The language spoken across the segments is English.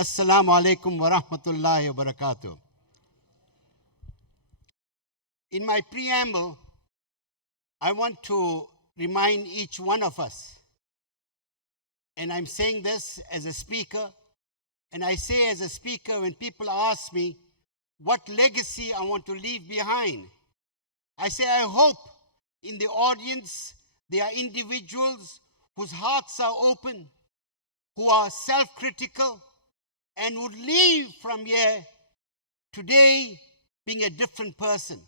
Assalamu alaikum wa rahmatullahi wa barakatuh. In my preamble, I want to remind each one of us, and I'm saying this as a speaker, and I say as a speaker when people ask me what legacy I want to leave behind, I say I hope in the audience there are individuals whose hearts are open, who are self-critical, and would leave from here today being a different person.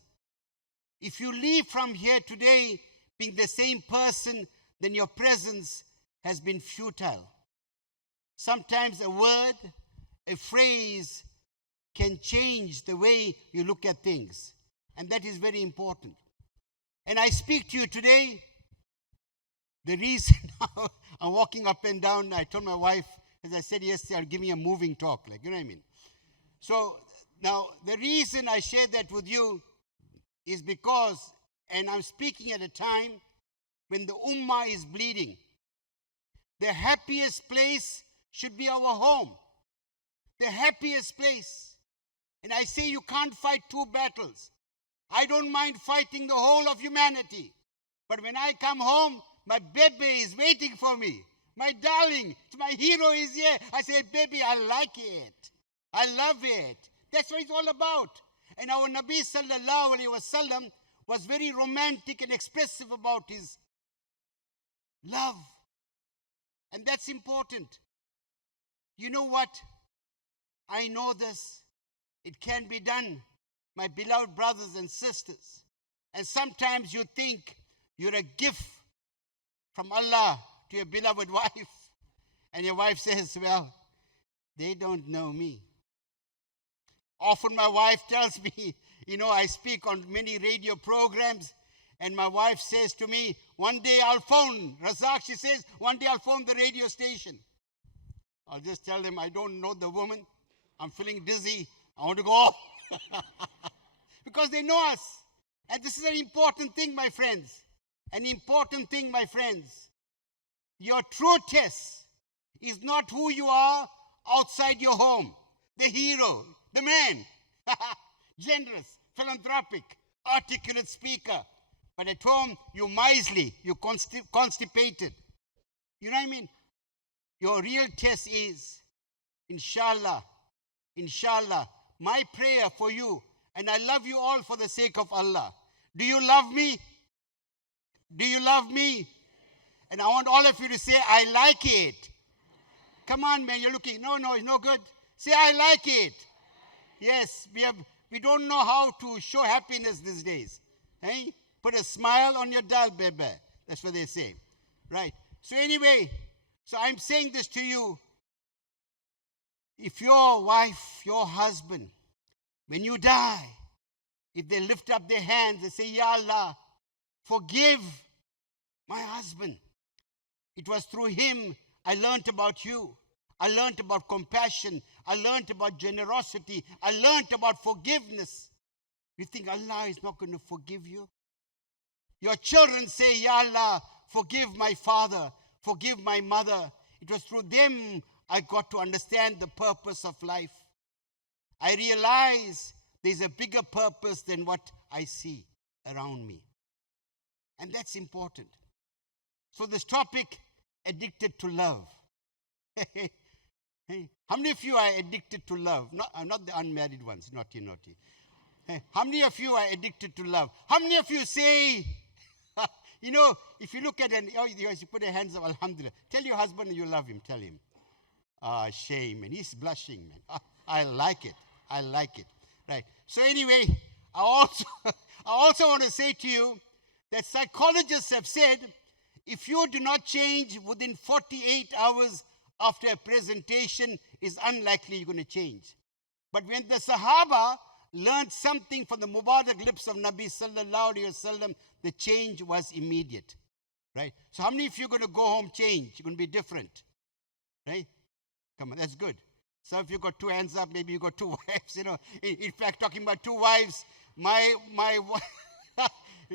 If you leave from here today being the same person, then your presence has been futile. Sometimes a word, a phrase can change the way you look at things. And that is very important. And I speak to you today. The reason I'm walking up and down, I told my wife, as I said yesterday, I'll give me a moving talk, like, you know what I mean? So now the reason I share that with you is because, and I'm speaking at a time when the ummah is bleeding. The happiest place should be our home. The happiest place. And I say you can't fight two battles. I don't mind fighting the whole of humanity. But when I come home, my baby is waiting for me. My darling, my hero is here. I say, baby, I like it. I love it. That's what it's all about. And our Nabi sallallahu alayhi wa sallam was very romantic and expressive about his love. And that's important. You know what? I know this. It can be done, my beloved brothers and sisters. And sometimes you think you're a gift from Allah to your beloved wife. And your wife says, well, they don't know me. Often my wife tells me, you know, I speak on many radio programs, and my wife says to me, one day I'll phone, Razak, she says, one day I'll phone the radio station. I'll just tell them I don't know the woman. I'm feeling dizzy. I want to go home. Because they know us. And this is an important thing, my friends. An important thing, my friends. Your true test is not who you are outside your home. The hero, the man, generous, philanthropic, articulate speaker. But at home, you miserly, you constipated. You know what I mean? Your real test is, inshallah, my prayer for you, and I love you all for the sake of Allah. Do you love me? Do you love me? And I want all of you to say, I like it. Come on, man, you're looking. No, it's no good. Say, I like it. Yes, we don't know how to show happiness these days. Hey? Put a smile on your dal, baby. That's what they say. Right. So anyway, so I'm saying this to you. If your wife, your husband, when you die, if they lift up their hands and say, Ya Allah, forgive my husband. It was through him I learned about you. I learned about compassion. I learned about generosity. I learned about forgiveness. You think Allah is not going to forgive you? Your children say, Ya Allah, forgive my father, forgive my mother. It was through them I got to understand the purpose of life. I realize there's a bigger purpose than what I see around me. And that's important. So this topic, addicted to love. How many of you are addicted to love? Not the unmarried ones, naughty. How many of you are addicted to love? How many of you say, you know, if you look at you put your hands up, alhamdulillah. Tell your husband you love him, tell him. Shame, and he's blushing, man. I like it. Right. So anyway, I also want to say to you that psychologists have said, if you do not change within 48 hours after a presentation, it's unlikely you're going to change. But when the Sahaba learned something from the Mubarak lips of Nabi sallallahu alayhi wasallam, the change was immediate. Right? So how many of you are going to go home change? You're going to be different. Right? Come on, that's good. So if you got two hands up, maybe you got two wives, you know. In fact, talking about two wives, my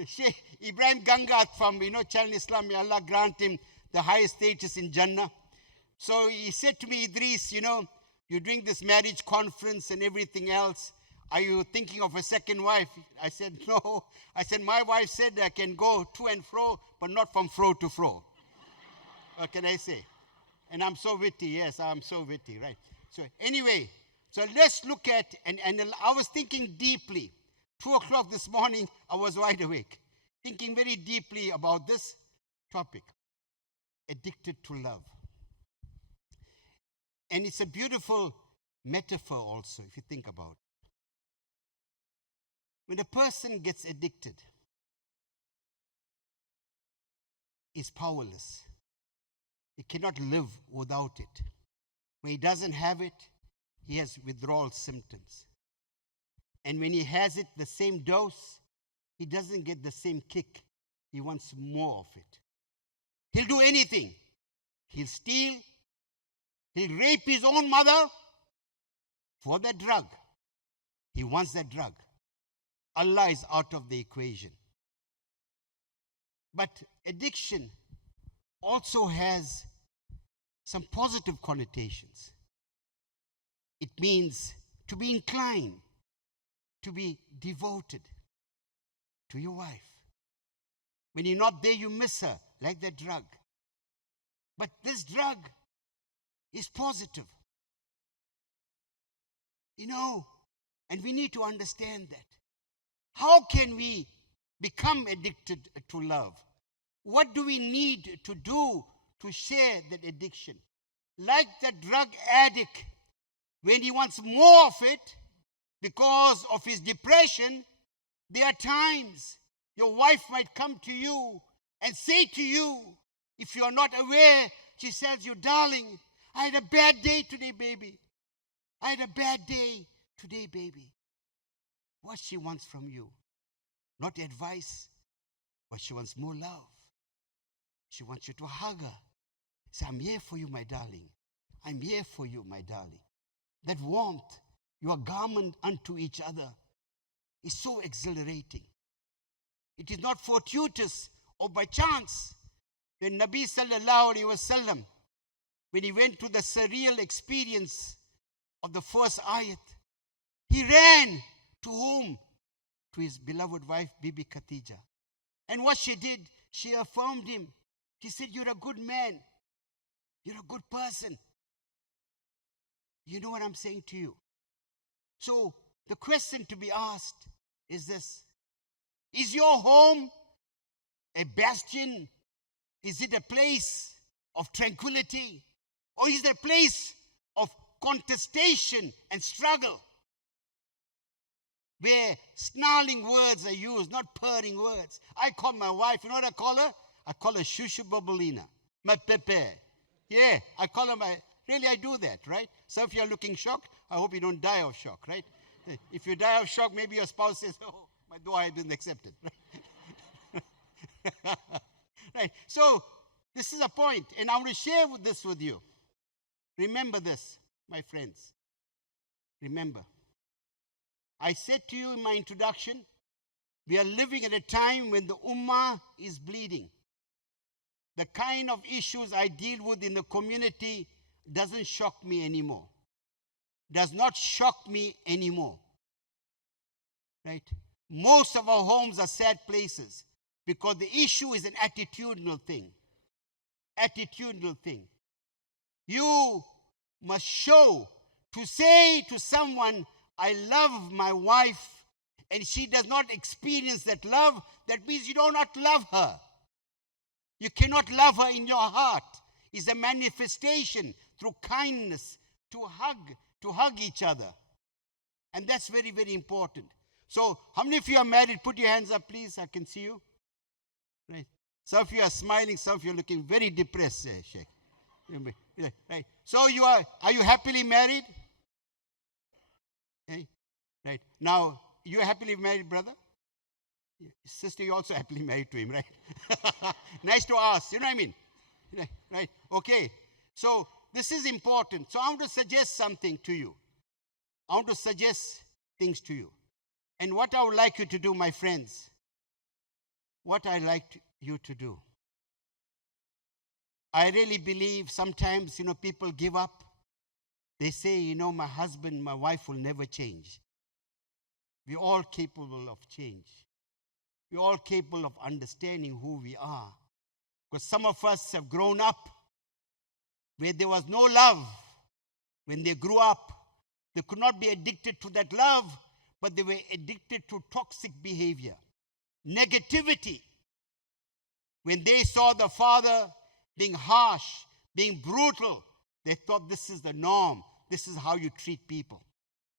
Sheikh Ibrahim Gangat from, Channel Islam, may Allah grant him the highest status in Jannah. So he said to me, Idris, You're doing this marriage conference and everything else. Are you thinking of a second wife? I said, no. I said, my wife said I can go to and fro, but not from fro to fro. What can I say? And I'm so witty. Yes, I'm so witty, right? So anyway, so let's look at, and I was thinking deeply. 2 o'clock this morning, I was wide awake, thinking very deeply about this topic, addicted to love. And it's a beautiful metaphor also, if you think about it. When a person gets addicted, he's powerless. He cannot live without it. When he doesn't have it, he has withdrawal symptoms. And when he has it, the same dose, he doesn't get the same kick. He wants more of it. He'll do anything. He'll steal. He'll rape his own mother for that drug. He wants that drug. Allah is out of the equation. But addiction also has some positive connotations. It means to be inclined, to be devoted to your wife. When you're not there, you miss her, like that drug. But this drug is positive. And we need to understand that. How can we become addicted to love? What do we need to do to share that addiction? Like that drug addict, when he wants more of it because of his depression, there are times your wife might come to you and say to you, if you're not aware, she tells you, darling, I had a bad day today, baby. I had a bad day today, baby. What she wants from you, not advice, but she wants more love. She wants you to hug her. Say, I'm here for you, my darling. I'm here for you, my darling. That warmth, your garment unto each other, is so exhilarating. It is not fortuitous or by chance. When Nabi sallallahu alaihi wasallam, when he went to the surreal experience of the first ayat, he ran to whom? To his beloved wife, Bibi Khatija. And what she did, she affirmed him. She said, you're a good man. You're a good person. You know what I'm saying to you? So the question to be asked is this. Is your home a bastion? Is it a place of tranquility? Or is it a place of contestation and struggle? Where snarling words are used, not purring words. I call my wife, you know what I call her? I call her Shushu Babalina, my Pepe. Yeah, I call her really I do that, right? So if you're looking shocked, I hope you don't die of shock, right? If you die of shock, maybe your spouse says, oh, my dua has been accepted. Right? So this is a point, and I want to share this with you. Remember this, my friends. Remember. I said to you in my introduction, we are living at a time when the Ummah is bleeding. The kind of issues I deal with in the community doesn't shock me anymore. Does not shock me anymore. Right? Most of our homes are sad places because the issue is an attitudinal thing. Attitudinal thing. You must show, to say to someone, I love my wife, and she does not experience that love, that means you do not love her. You cannot love her in your heart. It's a manifestation through kindness, to hug each other. And that's very, very important. So, how many of you are married? Put your hands up, please. I can see you. Right. Some of you are smiling, some of you are looking very depressed, Sheikh. Right. So are you happily married? Okay. Right. Now, you're happily married, brother? Sister, you're also happily married to him, right? Nice to ask, you know what I mean? Right. Okay. So, this is important. So, I want to suggest something to you. I want to suggest things to you. And what I would like you to do, my friends, what I like you to do. I really believe sometimes, people give up. They say, my husband, my wife will never change. We're all capable of change. We're all capable of understanding who we are. Because some of us have grown up where there was no love. When they grew up, they could not be addicted to that love, but they were addicted to toxic behavior, negativity. When they saw the father being harsh, being brutal, they thought this is the norm. This is how you treat people.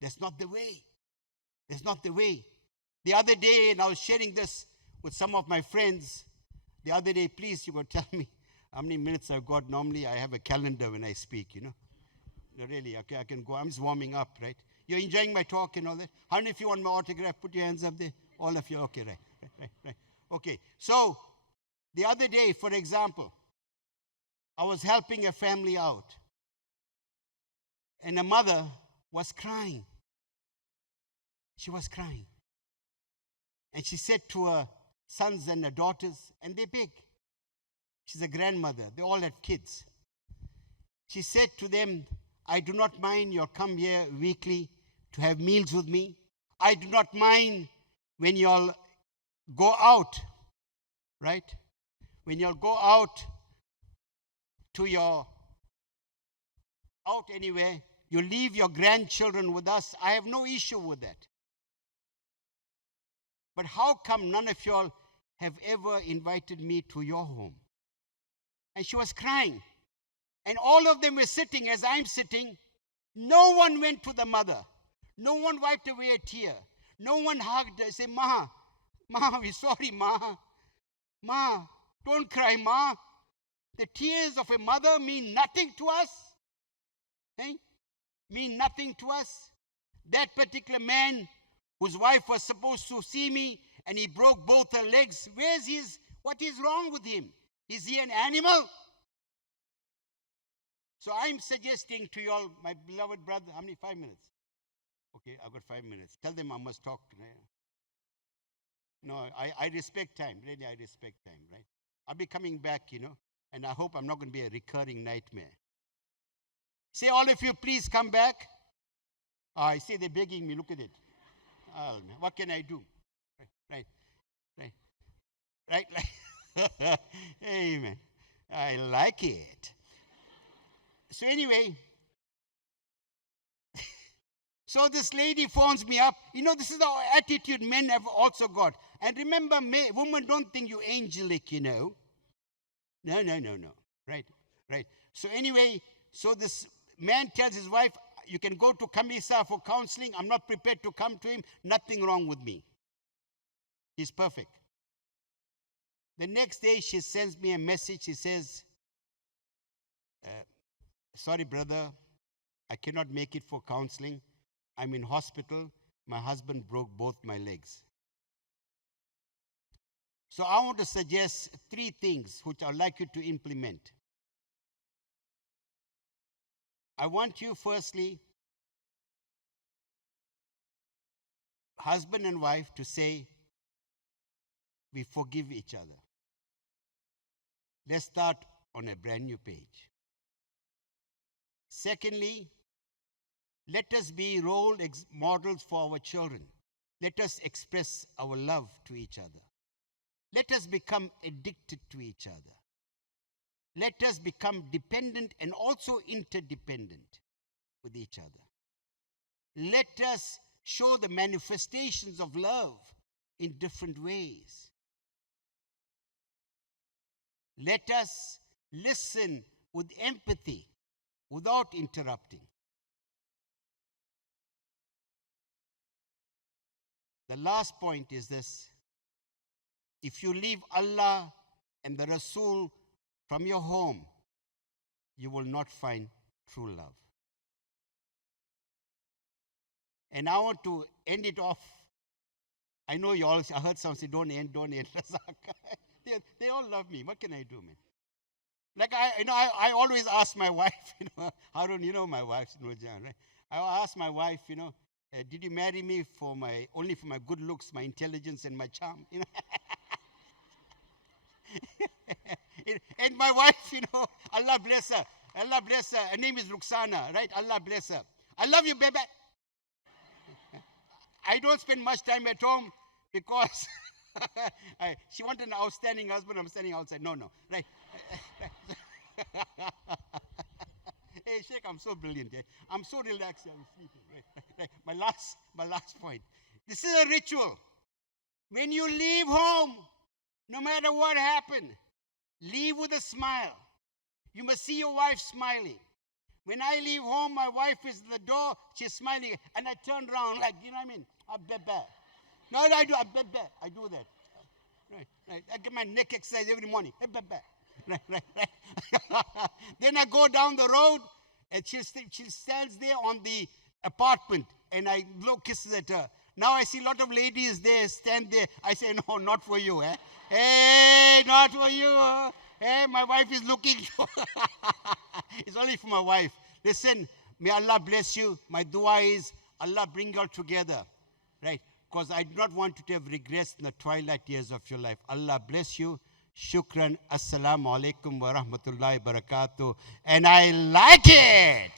That's not the way. That's not the way. The other day, and I was sharing this with some of my friends, the other day, please, you got to tell me how many minutes I've got. Normally, I have a calendar when I speak, No, really, okay, I can go. I'm just warming up, right? You're enjoying my talk and all that? How many of you want my autograph? Put your hands up there. All of you, okay, right. Okay, so the other day, for example, I was helping a family out, and a mother was crying. She was crying. And she said to her sons and her daughters, and they're big. She's a grandmother. They all had kids. She said to them, I do not mind you'll come here weekly to have meals with me. I do not mind when you'll go out, right? When you'll go out anywhere, you leave your grandchildren with us. I have no issue with that. But how come none of y'all have ever invited me to your home? And she was crying. And all of them were sitting as I'm sitting. No one went to the mother. No one wiped away a tear. No one hugged her. Said, Ma, we're sorry, Ma. Ma, don't cry, Ma. The tears of a mother mean nothing to us. Eh? Mean nothing to us. That particular man whose wife was supposed to see me and he broke both her legs. What is wrong with him? Is he an animal? So I'm suggesting to you all, my beloved brother, how many? 5 minutes? Okay, I've got 5 minutes. Tell them I must talk. No, I respect time. Really, I respect time, right? I'll be coming back, and I hope I'm not going to be a recurring nightmare. Say, all of you, please come back. I see they're begging me. Look at it. Oh, what can I do? Right. Amen. I like it. So anyway, so this lady phones me up. This is the attitude men have also got. And remember, women don't think you angelic, No. Right. So anyway, so this man tells his wife, you can go to Khamissa for counseling. I'm not prepared to come to him. Nothing wrong with me. He's perfect. The next day, she sends me a message. She says, sorry, brother, I cannot make it for counseling. I'm in hospital. My husband broke both my legs. So I want to suggest 3 things which I'd like you to implement. I want you, firstly, husband and wife, to say, we forgive each other. Let's start on a brand new page. Secondly, let us be role models for our children. Let us express our love to each other. Let us become addicted to each other. Let us become dependent and also interdependent with each other. Let us show the manifestations of love in different ways. Let us listen with empathy without interrupting. The last point is this. If you leave Allah and the Rasul from your home, you will not find true love. And I want to end it off. I know you all, I heard someone say, don't end, Razak. they all love me. What can I do, man? Like I always ask my wife, Harun, my wife, Nurjan, right? I ask my wife, did you marry me only for my good looks, my intelligence, and my charm? And my wife, Allah bless her. Allah bless her. Her name is Ruxana, right? Allah bless her. I love you, baby. I don't spend much time at home because she wanted an outstanding husband. I'm standing outside. No, right? Hey, Sheikh, I'm so brilliant. I'm so relaxed. I'm sleeping. Right. My last point. This is a ritual. When you leave home, no matter what happened, leave with a smile. You must see your wife smiling. When I leave home, my wife is at the door, she's smiling, and I turn around like, you know what I mean? No, I do. I do that. Right. I get my neck exercise every morning. Right. Then I go down the road, and she stands there on the apartment, and I blow kisses at her. Now I see a lot of ladies there, stand there. I say, no, not for you. Hey, not for you. Hey, my wife is looking. It's only for my wife. Listen, may Allah bless you. My dua is, Allah bring you all together. Right? Because I do not want you to have regrets in the twilight years of your life. Allah bless you. Shukran. Assalamu alaikum wa rahmatullahi wa barakatuh. And I like it.